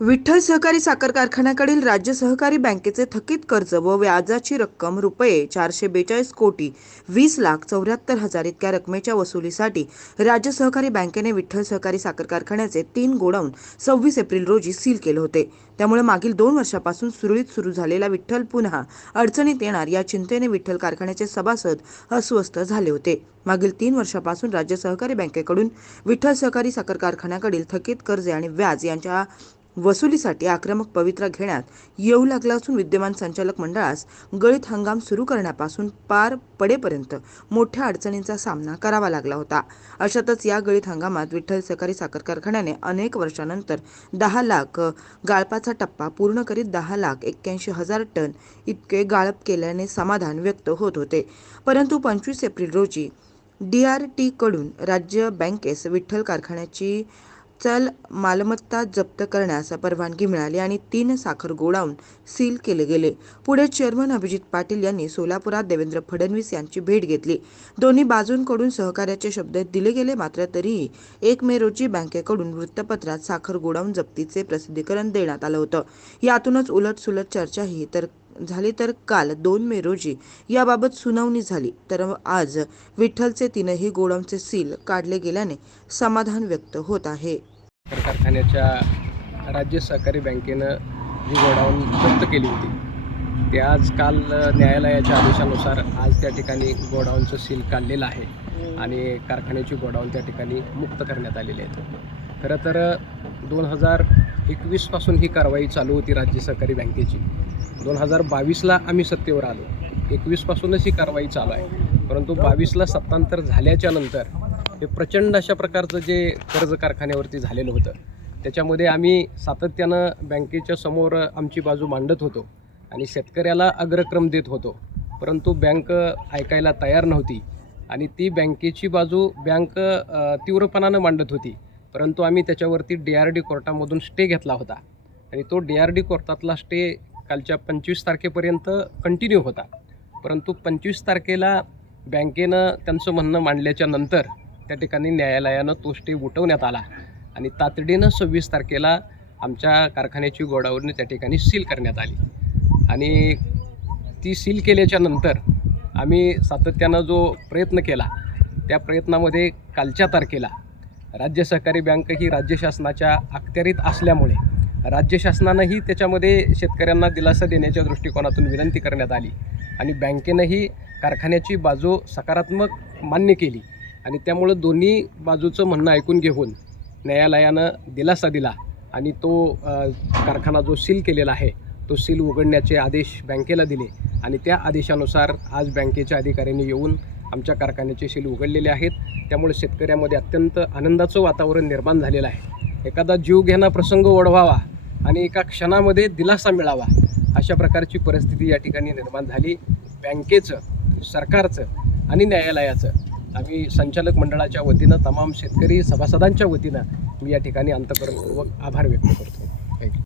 विठ्ठल सहकारी साखर कारखान्याकडील राज्य सहकारी बँकेचे थकीत कर्ज व व्याजाची रक्कम रुपये चारशे बेचाळीस कोटी वीस लाख चौऱ्याहत्तर हजार इतक्या रकमेच्या वसुलीसाठी राज्य सहकारी बँकेने विठ्ठल सहकारी साखर कारखान्याचे तीन गोडाऊन सव्वीस एप्रिल रोजी सील केले होते. त्यामुळे मागील दोन वर्षापासून सुरळीत सुरू झालेला विठ्ठल पुन्हा अडचणीत येणार या चिंतेने विठ्ठल कारखान्याचे सभासद अस्वस्थ झाले होते. मागील तीन वर्षापासून राज्य सहकारी बँकेकडून विठ्ठल सहकारी साखर कारखान्याकडील थकीत कर्जे आणि व्याज यांच्या वसुलीसाठी आक्रमक पवित्रा घेण्यात येऊ लागला असून विद्यमान संचालक मंडळास गळीत हंगाम सुरू करण्यापासून पार पडेपर्यंत मोठ्या अडचणींचा सामना करावा लागला होता. अशातच या गळीत हंगामात विठ्ठल सहकारी साखर कारखान्याने अनेक वर्षानंतर दहा लाख गाळपाचा टप्पा पूर्ण करीत दहा लाख एक्क्याऐंशी हजार टन इतके गाळप केल्याने समाधान व्यक्त होत होते. परंतु पंचवीस एप्रिल रोजी डी आर टीकडून राज्य बँकेस विठ्ठल कारखान्याची चल मालमत्ता जप्त करण्यास परवानगी मिळाली आणि तीन साखर गोडाऊन सील केले गेले. पुढे चेअरमन अभिजित पाटील यांनी सोलापुरात देवेंद्र फडणवीस यांची भेट घेतली. दोन्ही बाजूंकडून सहकार्याचे शब्द दिले गेले मात्र तरीही एक मे रोजी बँकेकडून वृत्तपत्रात साखर गोडाऊन जप्तीचे प्रसिद्धीकरण देण्यात आलं होतं. यातूनच उलटसुलट चर्चाही तर झाली तर काल दोन मे रोजी याबाबत सुनावणी झाली. तर आज विठ्ठलचे तीनही गोडाऊनचे सील काढले गेल्याने समाधान व्यक्त होत आहे. कारखान्याच्या राज्य सहकारी बँकेनं जी गोडाऊन जप्त केली होती ते आज काल न्यायालयाच्या आदेशानुसार आज त्या ठिकाणी गोडाऊनचं सील काढलेलं आहे आणि कारखान्याची गोडाऊन त्या ठिकाणी मुक्त करण्यात आलेली आहेत खरं तर दोन हजार एकवीसपासून ही कारवाई चालू होती राज्य सहकारी बँकेची. दोन हजार बावीसला आम्ही सत्तेवर आलो. एकवीसपासूनच ही कारवाई चालू आहे. परंतु बावीसला सत्तांतर झाल्याच्यानंतर हे प्रचंड अशा प्रकारचं जे कर्ज कारखान्यावरती झालेलं होतं त्याच्यामध्ये आम्ही सातत्यानं बँकेच्या समोर आमची बाजू मांडत होतो आणि शेतकऱ्याला अग्रक्रम देत होतो. परंतु बँक ऐकायला तयार नव्हती आणि ती बँकेची बाजू बँक तीव्रपणानं मांडत होती. परंतु आम्ही त्याच्यावरती डी आर डी कोर्टामधून स्टे घेतला होता. आणि तो डी आर डी कोर्टातला स्टे कालच्या पंचवीस तारखेपर्यंत कंटिन्यू होता. परंतु पंचवीस तारखेला बँकेनं त्यांचं म्हणणं मांडल्याच्या नंतर त्या ठिकाणी न्यायालयानं तो स्टे उठवण्यात आला आणि तातडीनं सव्वीस तारखेला आमच्या कारखान्याची गोडाऊन त्या ठिकाणी सील करण्यात आली. आणि ती सील केल्याच्यानंतर आम्ही सातत्यानं जो प्रयत्न केला त्या प्रयत्नामध्ये कालच्या तारखेला राज्य सहकारी बँक ही राज्य शासनाच्या अखत्यारीत असल्यामुळे राज्य शासनानंही त्याच्यामध्ये शेतकऱ्यांना दिलासा देण्याच्या दृष्टिकोनातून विनंती करण्यात आली आणि बँकेनंही कारखान्याची बाजू सकारात्मक मान्य केली. आणि त्यामुळं दोन्ही बाजूचं म्हणणं ऐकून घेऊन न्यायालयानं दिलासा दिला आणि तो कारखाना जो सील केलेला आहे तो सील उघडण्याचे आदेश बँकेला दिले आणि त्या आदेशानुसार आज बँकेच्या अधिकाऱ्यांनी येऊन आमच्या कारखान्याचे सील उघडलेले आहेत. त्यामुळे शेतकऱ्यामध्ये अत्यंत आनंदाचं वातावरण निर्माण झालेलं आहे. एखादा जीव घेणा प्रसंग ओढवावा आणि एका क्षणामध्ये दिलासा मिळावा अशा प्रकारची परिस्थिती या ठिकाणी निर्माण झाली. बँकेचं सरकारचं आणि न्यायालयाचं. आम्ही संचालक मंडळाच्या वतीनं तमाम शेतकरी सभासदांच्या वतीनं मी या ठिकाणी अंतकरणपूर्वक आभार व्यक्त करतो.